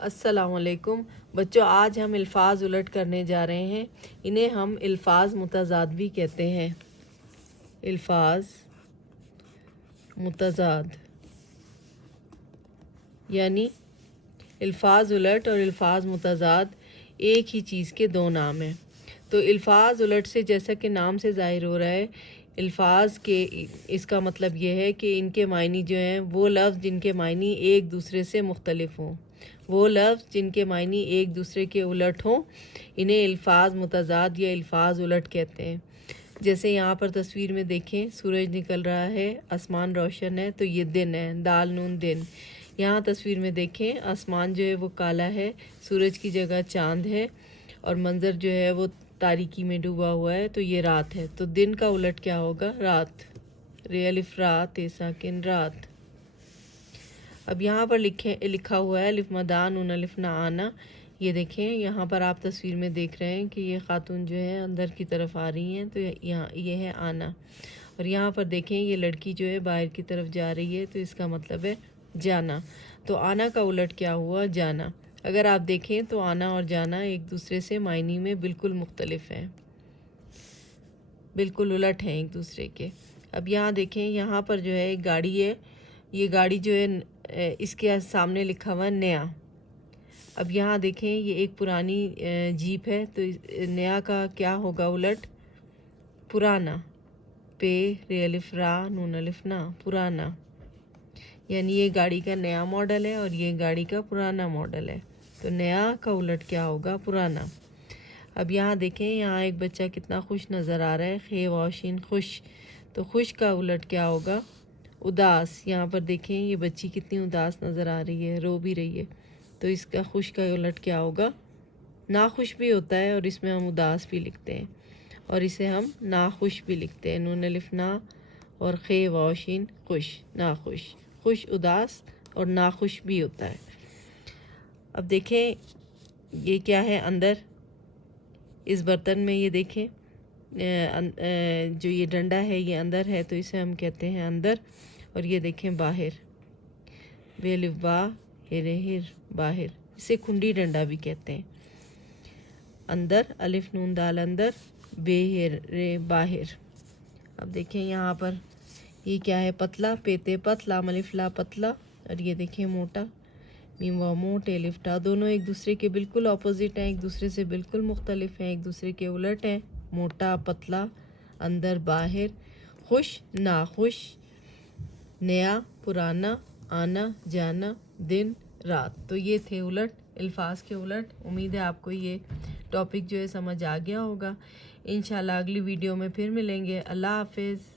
السلام علیکم بچوں، آج ہم الفاظ الٹ کرنے جا رہے ہیں۔ انہیں ہم الفاظ متضاد بھی کہتے ہیں۔ الفاظ متضاد یعنی الفاظ الٹ اور الفاظ متضاد ایک ہی چیز کے دو نام ہیں۔ تو الفاظ الٹ سے جیسا کہ نام سے ظاہر ہو رہا ہے، الفاظ کے اس کا مطلب یہ ہے کہ ان کے معنی جو ہیں وہ لفظ جن کے معنی ایک دوسرے سے مختلف ہوں، وہ لفظ جن کے معنی ایک دوسرے کے الٹ ہوں، انہیں الفاظ متضاد یا الفاظ الٹ کہتے ہیں۔ جیسے یہاں پر تصویر میں دیکھیں، سورج نکل رہا ہے، آسمان روشن ہے، تو یہ دن ہے، دال نون دن۔ یہاں تصویر میں دیکھیں، آسمان جو ہے وہ کالا ہے، سورج کی جگہ چاند ہے اور منظر جو ہے وہ تاریکی میں ڈوبا ہوا ہے، تو یہ رات ہے۔ تو دن کا الٹ کیا ہوگا؟ رات۔ ری الف را تے ساکن رات۔ اب یہاں پر لکھا ہوا ہے الف مدان نون الف نہ آنا۔ یہ دیکھیں، یہاں پر آپ تصویر میں دیکھ رہے ہیں کہ یہ خاتون جو ہے اندر کی طرف آ رہی ہیں، تو یہاں یہ ہے آنا۔ اور یہاں پر دیکھیں، یہ لڑکی جو ہے باہر کی طرف جا رہی ہے، تو اس کا مطلب ہے جانا۔ تو آنا کا الٹ کیا ہوا؟ جانا۔ اگر آپ دیکھیں تو آنا اور جانا ایک دوسرے سے معنی میں بالکل مختلف ہیں، بالکل الٹ ہیں ایک دوسرے کے۔ اب یہاں دیکھیں، یہاں پر جو ہے ایک گاڑی ہے، یہ گاڑی جو ہے اس کے سامنے لکھا ہوا نیا۔ اب یہاں دیکھیں، یہ ایک پرانی جیپ ہے، تو نیا کا کیا ہوگا الٹ؟ پرانا۔ پے ری الف را نون الف نا، پرانا۔ یعنی یہ گاڑی کا نیا ماڈل ہے اور یہ گاڑی کا پرانا ماڈل ہے، تو نیا کا الٹ کیا ہوگا؟ پرانا۔ اب یہاں دیکھیں، یہاں ایک بچہ کتنا خوش نظر آ رہا ہے، خے واشین خوش، تو خوش کا الٹ کیا ہوگا؟ اداس۔ یہاں پر دیکھیں، یہ بچی کتنی اداس نظر آ رہی ہے، رو بھی رہی ہے، تو اس کا خوش کا الٹ کیا ہوگا؟ ناخوش بھی ہوتا ہے اور اس میں ہم اداس بھی لکھتے ہیں اور اسے ہم ناخوش بھی لکھتے ہیں، نون الف نا اور خے واشین خوش، ناخوش۔ خوش اداس اور ناخوش بھی ہوتا ہے۔ اب دیکھیں، یہ کیا ہے؟ اندر۔ اس برتن میں یہ دیکھیں، جو یہ ڈنڈا ہے یہ اندر ہے، تو اسے ہم کہتے ہیں اندر۔ اور یہ دیکھیں باہر، بے الف با ہر ہر، باہر، اسے کھنڈی ڈنڈا بھی کہتے ہیں۔ اندر، الف نون دال اندر، بے ہر رے باہر۔ اب دیکھیں یہاں پر یہ کیا ہے؟ پتلا، پیتے پت، لام الف لا پتلا، اور یہ دیکھیں موٹا، میم و موٹ الف ٹا، دونوں ایک دوسرے کے بالکل اپوزٹ ہیں، ایک دوسرے سے بالکل مختلف ہیں، ایک دوسرے کے الٹ ہیں۔ موٹا، پتلا، اندر، باہر، خوش، ناخوش، نیا، پرانا، آنا، جانا، دن، رات۔ تو یہ تھے الٹ، الفاظ کے الٹ۔ امید ہے آپ کو یہ ٹاپک جو ہے سمجھ آ گیا ہوگا۔ انشاءاللہ اگلی ویڈیو میں پھر ملیں گے۔ اللہ حافظ۔